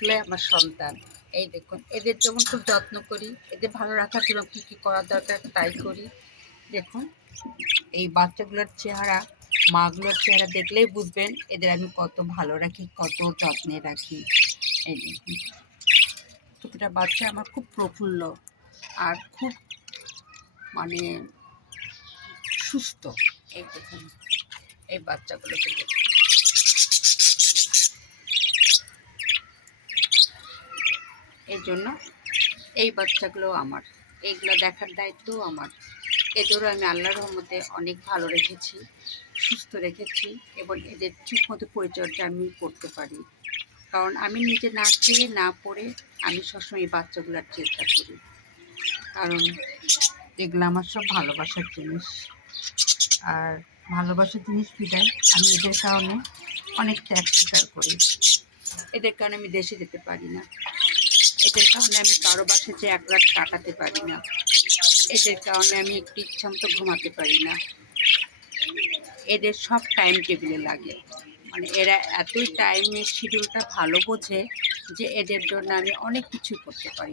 বাচ্চাগুলোই আমার সন্তান। এই দেখুন, এদের যেমন খুব যত্ন করি, এদের ভালো রাখার জন্য কী কী করা দরকার তাই করি। দেখুন, এই বাচ্চাগুলোর চেহারা, মাগুলোর চেহারা দেখলেই বুঝবেন এদের আমি কত ভালো রাখি, কত যত্নে রাখি। এই দেখুন, প্রতিটা বাচ্চা আমার খুব প্রফুল্ল আর খুব মানে সুস্থ। এই দেখুন, এই বাচ্চাগুলোকে দেখুন। এই জন্য এই বাচ্চাগুলো আমার, এইগুলো দেখার দায়িত্বও আমার। এদেরও আমি আল্লাহর রহমতে অনেক ভালো রেখেছি, সুস্থ রেখেছি এবং এদের ঠিকমতো পরিচর্যা আমি করতে পারি। কারণ আমি নিজে না খেয়ে না পড়ে আমি সবসময় এই বাচ্চাগুলোর চেষ্টা করি, কারণ এগুলো আমার সব ভালোবাসার জিনিস। আর ভালোবাসার জিনিস বিদায় আমি এদের কারণে অনেক ত্যাগ স্বীকার করি। এদের কারণে আমি দেশে যেতে পারি না, এদের কারণে আমি কারো বাসায় যে এক রাত কাটাতে পারি না, এদের কারণে আমি একটু ইচ্ছা মতো ঘুমাতে পারি না। এদের সব টাইম টেবিলে লাগে, মানে এরা এতই টাইমের শিডিউলটা ভালো বোঝে যে এদের জন্য আমি অনেক কিছু করতে পারি।